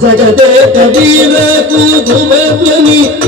जगत कबीर को घुमे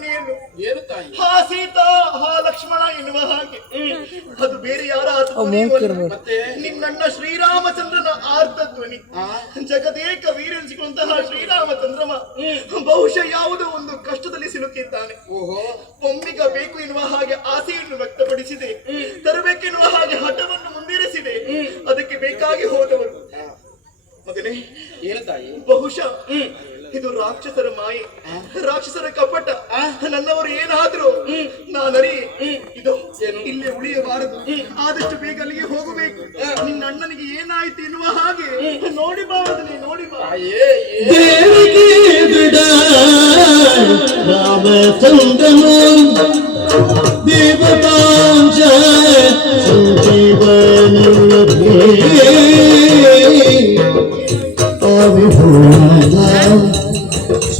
ಧ್ವನಿಯನ್ನು ಏನು ತಾಯಿ? ಹಾ ಸೀತಾ ಹಾ ಲಕ್ಷ್ಮಣ ಎನ್ನುವ ಹಾಗೆ. ಅದು ಬೇರೆ ಯಾರ ಮತ್ತೆ? ನಿನ್ನಣ್ಣ ಶ್ರೀರಾಮಚಂದ್ರನ ಆರ್ತ ಧ್ವನಿ? ಜಗದೇಕ ವೀರೆನಿಸಿಕೊಂಡಂತಹ ಶ್ರೀರಾಮಚಂದ್ರಮ. ಬಹುಶಃ ಯಾವುದೋ ಒಂದು ಕಷ್ಟದಲ್ಲಿ ಸಿಲುಕಿದ್ದಾನೆ. ಓಹೋ. ಒಮ್ಮಿಗ ಬೇಕು ಎನ್ನುವ ಹಾಗೆ ಆಸೆಯನ್ನು ವ್ಯಕ್ತಪಡಿಸಿದೆ. ತರಬೇಕೆನ್ನುವ ಹಾಗೆ ಹಠವನ್ನು ಮುಂದಿರಿಸಿದೆ. ಅದಕ್ಕೆ ಬೇಕಾಗಿ ಹೋದವರು. ಮಗನೇ ಏನು ತಾಯಿ? ಬಹುಶಃ ಇದು ರಾಕ್ಷಸರ ಮಾಯೆ. ರಾಕ್ಷಸರ ಕಪಟ. ನನ್ನವರು ಏನಾದ್ರು ನಾನರಿ. ಇದು ಇಲ್ಲೇ ಉಳಿಯಬಾರದು. ಆದಷ್ಟು ಬೇಗ ಅಲ್ಲಿಗೆ ಹೋಗಬೇಕು. ನಿನ್ನ ಅಣ್ಣನಿಗೆ ಏನಾಯ್ತು ಎನ್ನುವ ಹಾಗೆ. ನೋಡಿ ಬಾ ನೀ ನೋಡಿ ಬಾ. ರಾಮ ಏ- ದೇವಕಿ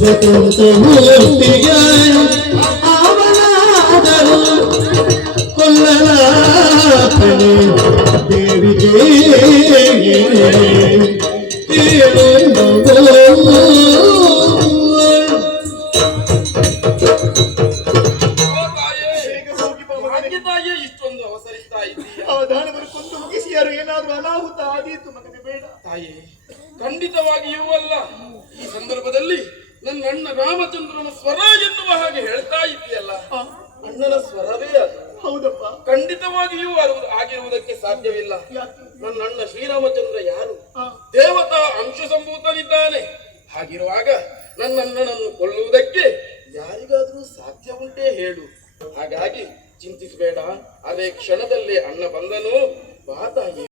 ಸ್ವತಂತ್ರ ಮೂರ್ತಿಯ ಅವನಾದರು ಕೊಲ್ಲಲಾಪನೆ ದೇವಿಗೆ ಇಷ್ಟೊಂದು ಅವಸರಿಸ್ತಾ ಇದ್ದೀಯ? ದಾನವರು ಕೊಂದು ಮುಗಿಸಿ ಯಾರು ಏನಾದ್ರು ಅನಾಹುತ ಆದೀತು ಮಗನೇ ಬೇಡ. ತಾಯಿ ಖಂಡಿತವಾಗಿಯೂ ಅಲ್ಲ. ಈ ಸಂದರ್ಭದಲ್ಲಿ ನನ್ನ ಅಣ್ಣ ರಾಮಚಂದ್ರನ ಸ್ವರ ಎನ್ನುವ ಹಾಗೆ ಹೇಳ್ತಾ ಇದ್ದೀಯಲ್ಲ ಅಣ್ಣನ ಸ್ವರವೇ ಅದು. ಹೌದಪ್ಪ. ಖಂಡಿತವಾಗಿಯೂ ಅದು ಆಗಿರುವುದಕ್ಕೆ ಸಾಧ್ಯವಿಲ್ಲ. ನನ್ನ ಅಣ್ಣ ಶ್ರೀರಾಮಚಂದ್ರ ಯಾರು? ದೇವತಾ ಅಂಶ ಸಂಭೂತನಿದ್ದಾನೆ ಹಾಗಿರುವಾಗ ನನ್ನ ಅಣ್ಣನನ್ನು ಕೊಲ್ಲುವುದಕ್ಕೆ ಯಾರಿಗಾದರೂ ಸಾಧ್ಯ ಉಂಟೇ ಹೇಳು. ಹಾಗಾಗಿ ಚಿಂತಿಸಬೇಡ. ಅದೇ ಕ್ಷಣದಲ್ಲಿ ಅಣ್ಣ ಬಂದನು. ಬಾ ತಾಯಿ